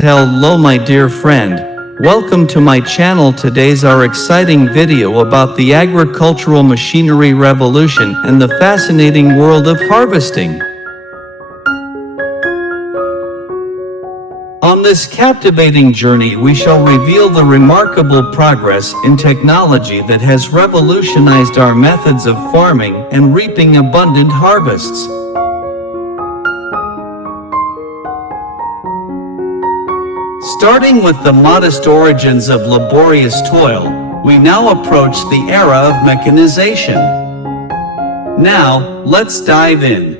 Hello my dear friend, welcome to my channel. Today's our exciting video about the agricultural machinery revolution and the fascinating world of harvesting. On this captivating journey we shall reveal the remarkable progress in technology that has revolutionized our methods of farming and reaping abundant harvests. Starting with the modest origins of laborious toil, we now approach the era of mechanization. Now, let's dive in.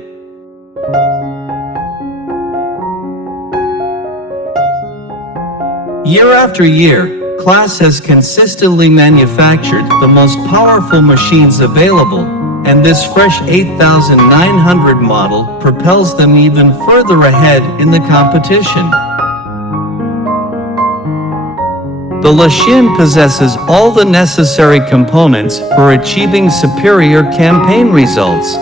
Year after year, Claas has consistently manufactured the most powerful machines available, and this fresh 8900 model propels them even further ahead in the competition. The machine possesses all the necessary components for achieving superior campaign results.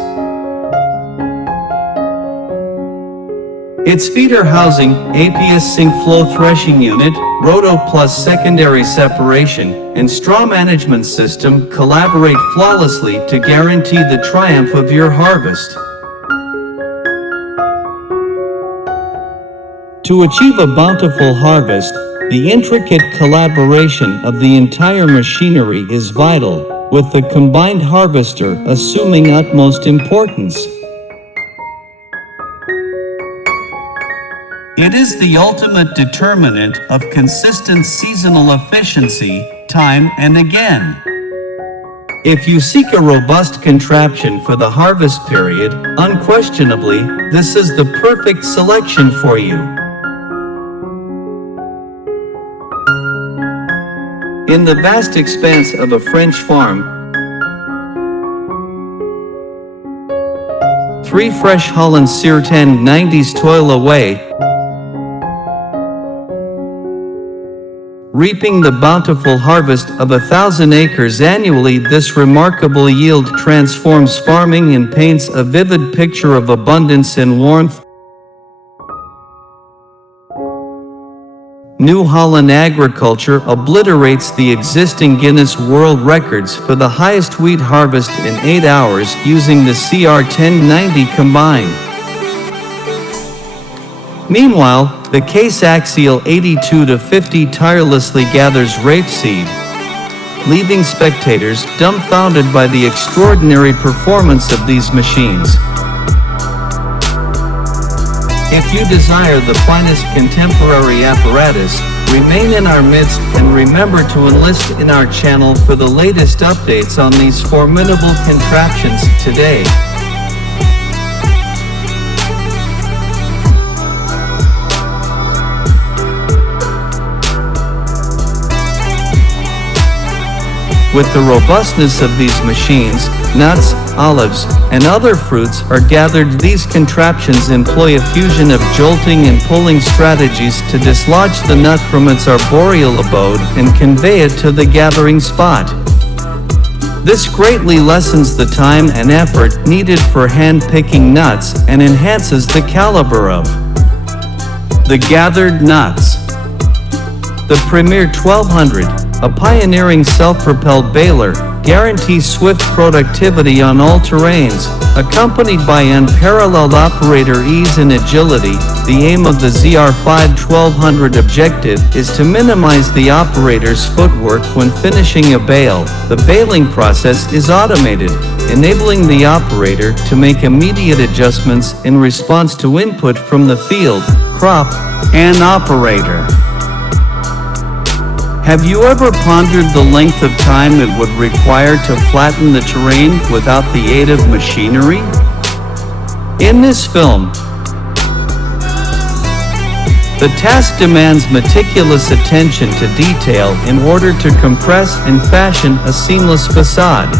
Its feeder housing, APS sink flow threshing unit, roto plus secondary separation, and straw management system collaborate flawlessly to guarantee the triumph of your harvest. To achieve a bountiful harvest, the intricate collaboration of the entire machinery is vital, with the combined harvester assuming utmost importance. It is the ultimate determinant of consistent seasonal efficiency, time and again. If you seek a robust contraption for the harvest period, unquestionably, this is the perfect selection for you. In the vast expanse of a French farm, 3 fresh Holland Sear 1090s toil away, reaping the bountiful harvest of 1,000 acres annually. This remarkable yield transforms farming and paints a vivid picture of abundance and warmth. New Holland agriculture obliterates the existing Guinness World Records for the highest wheat harvest in 8 hours using the CR 1090 combine. Meanwhile, the Case Axial 82-50 tirelessly gathers rapeseed, leaving spectators dumbfounded by the extraordinary performance of these machines. If you desire the finest contemporary apparatus, remain in our midst and remember to enlist in our channel for the latest updates on these formidable contraptions today. With the robustness of these machines, nuts, olives, and other fruits are gathered. These contraptions employ a fusion of jolting and pulling strategies to dislodge the nut from its arboreal abode and convey it to the gathering spot. This greatly lessens the time and effort needed for hand-picking nuts and enhances the caliber of the gathered nuts. The Premier 1200, a pioneering self-propelled baler, guarantees swift productivity on all terrains, accompanied by unparalleled operator ease and agility. The aim of the ZR5 1200 objective is to minimize the operator's footwork when finishing a bale. The baling process is automated, enabling the operator to make immediate adjustments in response to input from the field, crop, and operator. Have you ever pondered the length of time it would require to flatten the terrain without the aid of machinery? In this film, the task demands meticulous attention to detail in order to compress and fashion a seamless facade.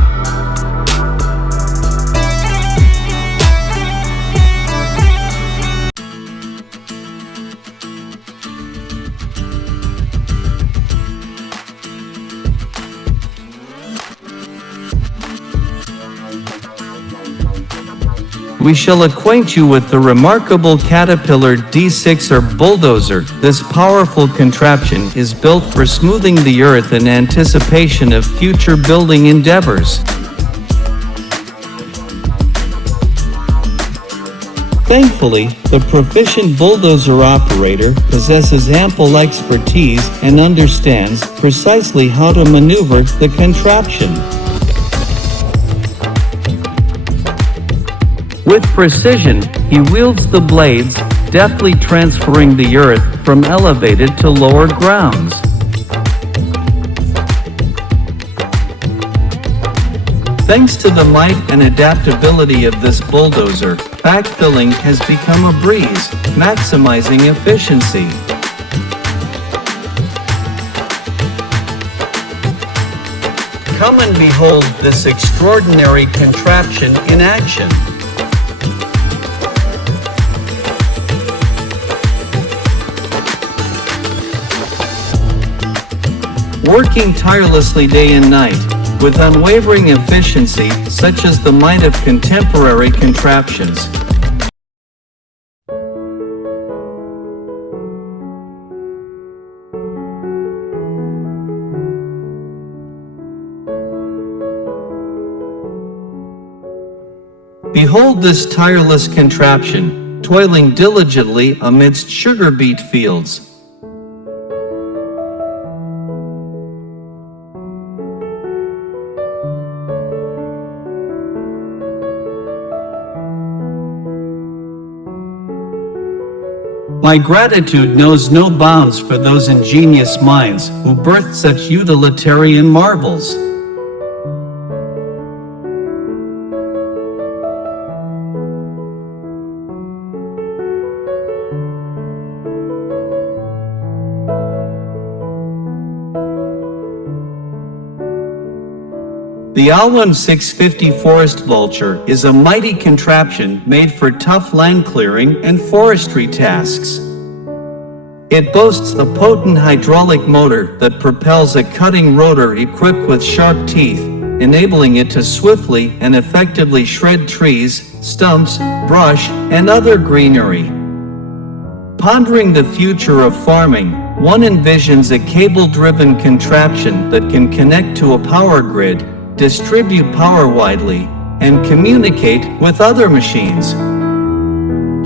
we shall acquaint you with the remarkable Caterpillar D6 or bulldozer. This powerful contraption is built for smoothing the earth in anticipation of future building endeavors. Thankfully, the proficient bulldozer operator possesses ample expertise and understands precisely how to maneuver the contraption. With precision, he wields the blades, deftly transferring the earth from elevated to lower grounds. Thanks to the might and adaptability of this bulldozer, backfilling has become a breeze, maximizing efficiency. Come and behold this extraordinary contraption in action. Working tirelessly day and night, with unwavering efficiency, such as the might of contemporary contraptions. Behold this tireless contraption, toiling diligently amidst sugar beet fields. My gratitude knows no bounds for those ingenious minds who birthed such utilitarian marvels. The Alwyn 650 Forest Vulture is a mighty contraption made for tough land clearing and forestry tasks. It boasts a potent hydraulic motor that propels a cutting rotor equipped with sharp teeth, enabling it to swiftly and effectively shred trees, stumps, brush, and other greenery. Pondering the future of farming, one envisions a cable-driven contraption that can connect to a power grid, distribute power widely, and communicate with other machines.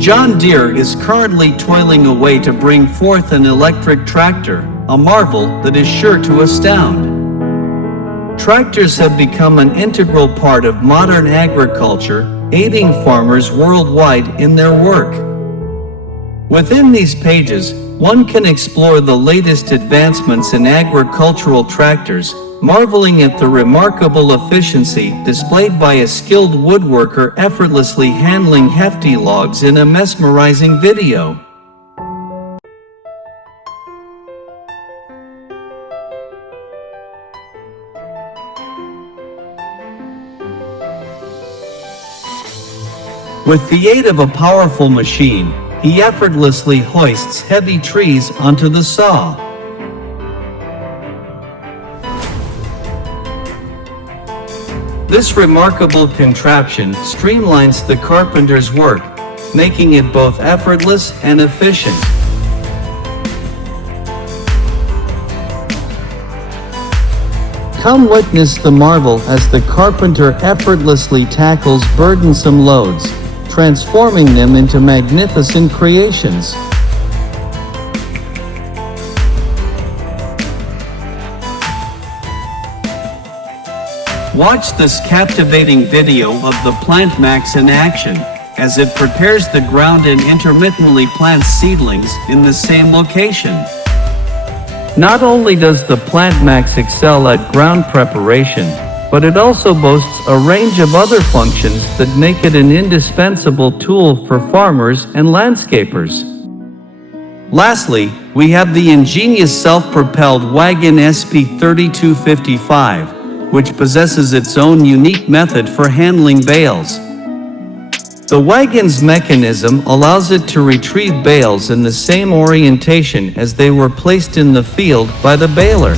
John Deere is currently toiling away to bring forth an electric tractor, a marvel that is sure to astound. Tractors have become an integral part of modern agriculture, aiding farmers worldwide in their work. Within these pages, one can explore the latest advancements in agricultural tractors, marveling at the remarkable efficiency displayed by a skilled woodworker effortlessly handling hefty logs in a mesmerizing video. With the aid of a powerful machine, he effortlessly hoists heavy trees onto the saw. This remarkable contraption streamlines the carpenter's work, making it both effortless and efficient. Come witness the marvel as the carpenter effortlessly tackles burdensome loads, transforming them into magnificent creations. Watch this captivating video of the Plant Max in action, as it prepares the ground and intermittently plants seedlings in the same location. Not only does the Plant Max excel at ground preparation, but it also boasts a range of other functions that make it an indispensable tool for farmers and landscapers. Lastly, we have the ingenious self-propelled wagon SP3255, which possesses its own unique method for handling bales. The wagon's mechanism allows it to retrieve bales in the same orientation as they were placed in the field by the baler.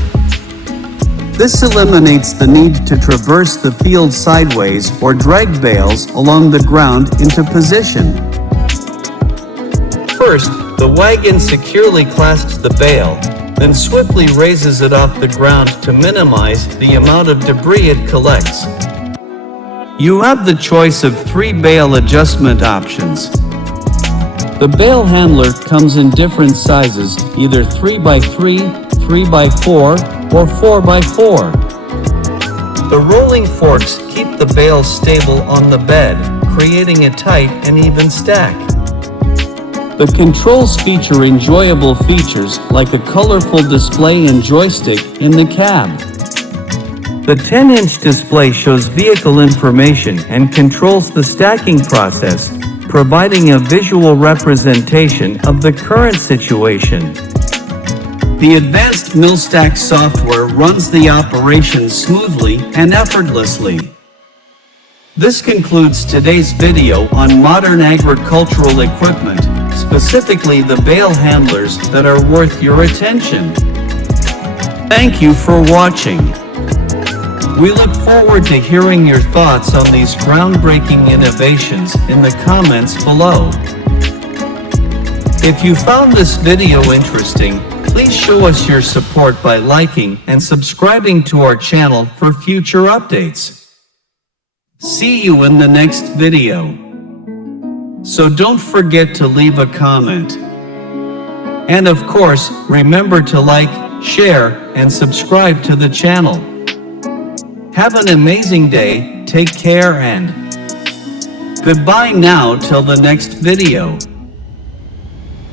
This eliminates the need to traverse the field sideways or drag bales along the ground into position. First, the wagon securely clasps the bale, then swiftly raises it off the ground to minimize the amount of debris it collects. You have the choice of 3 bale adjustment options. The bale handler comes in different sizes, either 3x3, 3x4, or 4x4. The rolling forks keep the bales stable on the bed, creating a tight and even stack. The controls feature enjoyable features like a colorful display and joystick in the cab. The 10-inch display shows vehicle information and controls the stacking process, providing a visual representation of the current situation. The advanced MillStack software runs the operation smoothly and effortlessly. This concludes today's video on modern agricultural equipment, specifically the bale handlers that are worth your attention. Thank you for watching. We look forward to hearing your thoughts on these groundbreaking innovations in the comments below. If you found this video interesting, please show us your support by liking and subscribing to our channel for future updates. See you in the next video. So don't forget to leave a comment. And of course, remember to like, share, and subscribe to the channel. Have an amazing day, take care and goodbye now till the next video.